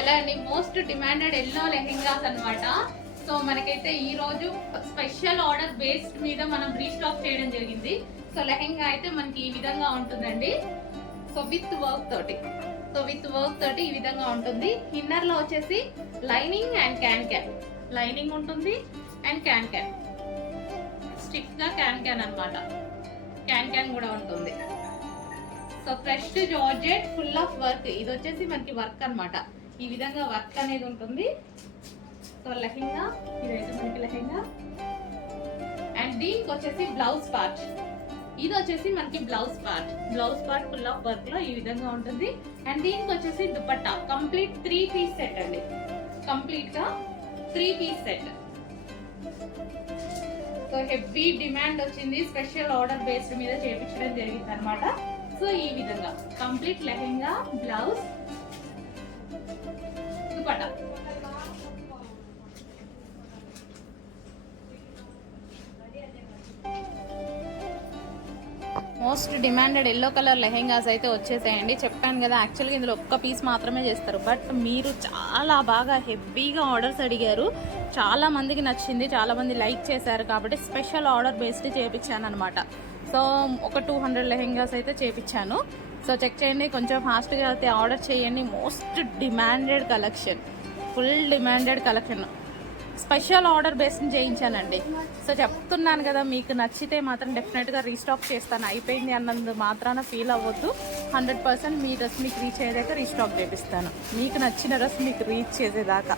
Hello అండి, most demanded yellow lehengas అన్నమాట. So మనకైతే ఈ రోజు స్పెషల్ ఆర్డర్ బేస్డ్ మీద మనం రీస్టాక్ చేయడం జరిగింది. సో లెహెంగా అయితే మనకి ఈ విధంగా ఉంటుందండి. సో విత్ వర్క్ తోటి ఈ విధంగా ఉంటుంది. ఇన్నర్ లో వచ్చేసి లైనింగ్ అండ్ క్యాన్ లైనింగ్ ఉంటుంది అండ్ క్యాన్ స్టిఫ్ గా క్యాన్ అన్నమాట. క్యాన్ కూడా ఉంటుంది. So fresh georgette full of work. ఇది వచ్చేసి మనకి వర్క్ అన్నమాట. ఈ విధంగా వర్క్ అనేది ఉంటుంది. సో లెహెంగా ఇదైతే మనకి లెహెంగా అండ్ దీనికి వచ్చేసి బ్లౌజ్ పార్ట్. ఇది వచ్చేసి మనకి blouse part full of work లో ఈ విధంగా ఉంటుంది. అండ్ దీనికి వచ్చేసి దుపట్టా కంప్లీట్ 3 పీస్ సెట్ అండి. కంప్లీట్ గా 3 piece set. So heavy demand వచ్చింది. స్పెషల్ ఆర్డర్ బేస్డ్ మీద చేయించడం జరిగింది అనమాట. సో ఈ విధంగా complete lehenga, blouse, dupatta. Most demanded yellow colour lehengas అయితే వచ్చేసాయండి. చెప్పాను కదా, యాక్చువల్గా ఇందులో ఒక్క పీస్ మాత్రమే చేస్తారు. బట్ మీరు చాలా బాగా హెవీగా ఆర్డర్స్ అడిగారు. చాలా మందికి నచ్చింది, చాలా మంది లైక్ చేశారు. కాబట్టి స్పెషల్ ఆర్డర్ బేస్డ్ చేయించాను అనమాట. సో ఒక 200 లెహెంగాస్ అయితే చేయించాను. సో చెక్ చేయండి, కొంచెం ఫాస్ట్గా అయితే ఆర్డర్ చేయండి. Most demanded collection, full demanded collection. Special order బేస్ని చేయించానండి. సో చెప్తున్నాను కదా, మీకు నచ్చితే మాత్రం డెఫినెట్గా రీస్టాక్ చేస్తాను. అయిపోయింది అన్నందు మాత్రాన ఫీల్ అవ్వద్దు. 100% మీ డ్రెస్ మీకు రీచ్ అయ్యేదాకా రీస్టాక్ చేపిస్తాను. మీకు నచ్చిన డ్రెస్ మీకు రీచ్ చేసేదాకా.